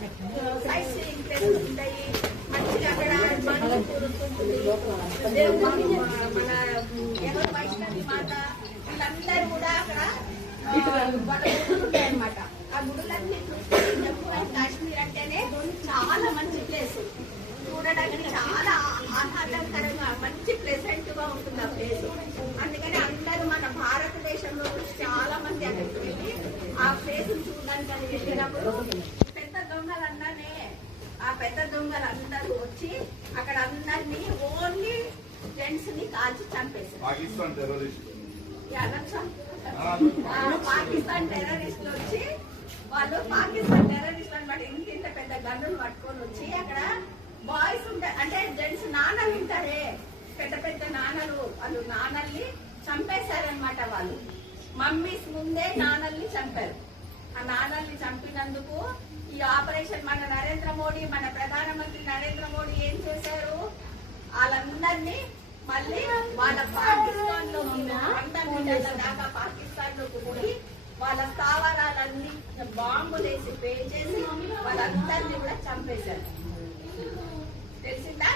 Sight seeing places ఉంటాయి. మంచిగా అక్కడ బండ్లు కూరుకుంటుంది. మన ఎవరు వైష్ణవి మాత వీళ్ళందరూ కూడా అక్కడ వాళ్ళ గుడులు ఉంటాయి అన్నమాట. ఆ గుడులన్నీ జమ్మూ అండ్ కాశ్మీర్ అంటేనే చాలా మంచి ప్లేస్, చూడడానికి చాలా ఆహ్లాదకరంగా మంచి ప్లెజెంట్ గా ఉంటుంది ఆ ప్లేస్. అందుకని అందరూ మన భారతదేశంలో చాలా మంది అక్కడికి వెళ్ళి ఆ ప్లేస్ చూడడానికి అని వెళ్ళినప్పుడు పెద్ద దొంగలందరినీ ఆ పెద్ద దొంగలందరూ వచ్చి అక్కడ అందరినీ ఓన్లీ జెంట్స్ ని కాల్చి చంపేశారు. పాకిస్తాన్ టెర్రరిస్టులు వచ్చి వాళ్ళు పాకిస్తాన్ టెర్రరిస్టులు అనమాట. ఇంత పెద్ద గన్నులు పట్టుకొని వచ్చి అక్కడ బాయ్స్ ఉంటారు, అంటే జెంట్స్ నాన్నలు ఉంటారే, పెద్ద పెద్ద నాన్నలు, వాళ్ళు నాన్నల్ని చంపేశారనమాట. వాళ్ళు మమ్మీస్ ముందే నాన్నల్ని చంపారు. ఆ నాన్నల్ని చంపినందుకు ఈ ఆపరేషన్ మన నరేంద్ర మోడీ, మన ప్రధానమంత్రి నరేంద్ర మోడీ ఏం చేశారు, వాళ్ళందరినీ మళ్ళీ వాళ్ళ పాకిస్తాన్ లో 100 మీటర్ల దాకా పాకిస్తాన్ లోకి పోయి వాళ్ళ స్థావరాలన్నీ బాంబులేసి పేల్చేసి వాళ్ళందరినీ కూడా చంపేశారు. తెలిసిందా?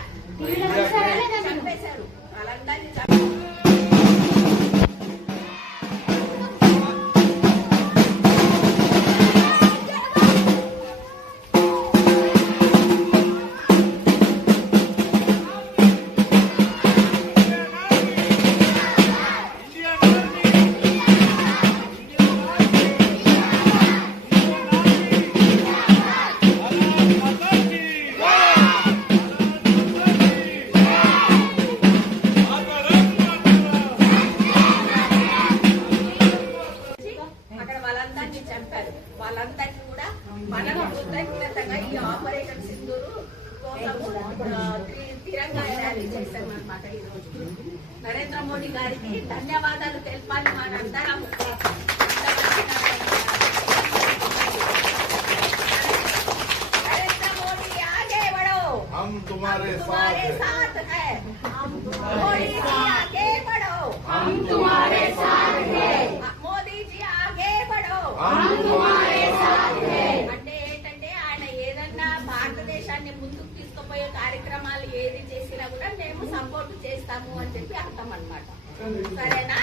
చంపేశారు వాళ్ళందరినీ. చంపారు వాళ్ళందరినీ కూడా మనం కృతజ్ఞతగా ఈ ఆపరేషన్ సింధూరు తిరంగా ర్యాలీ చేశాం అనమాట. ఈ రోజు నరేంద్ర మోడీ గారికి ధన్యవాదాలు తెలపాలి మనందరం. నరేంద్ర మోడీ ఆగే బడో, हम तुम्हारे साथ हैं, మోడీ జీ ఆగే బడో, हम तुम्हारे साथ हैं, మోదీ జీ ఆగే బడో, हम तुम्हारे साथ हैं. అంటే ఏంటంటే ఆయన ఏదన్నా భారతదేశాన్ని ముందుకు తీసుకుపోయే కార్యక్రమాలు ఏది చేసినా కూడా మేము సపోర్ట్ చేస్తాము అని చెప్పి అర్థం అన్నమాట. సరేనా?